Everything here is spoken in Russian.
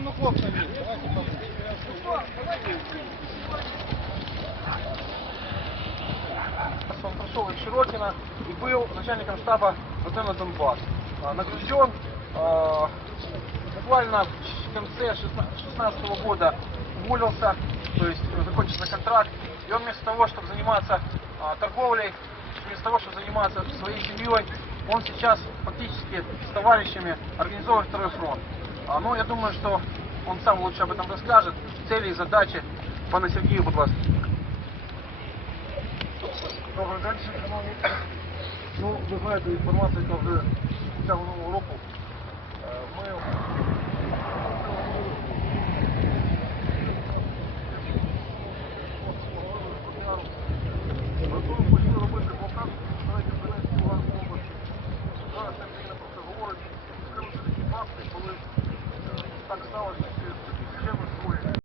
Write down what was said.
ну хлопця ні. Давайте побудемо. Он прошел из Широкина и был начальником штаба батальона Донбасс. А, Награжден а, буквально в конце 2016 года уволился, то есть закончился контракт. И он вместо того, чтобы заниматься а, торговлей, вместо того, чтобы заниматься своей семьей, он сейчас фактически с товарищами организовывает второй фронт. А, ну, я думаю, что он сам лучше об этом расскажет. Цели и задачи пана Сергея, будь ласка. Добре, далі, шановні. Ну, ви знаєте, інформація, яка вже так стало, что все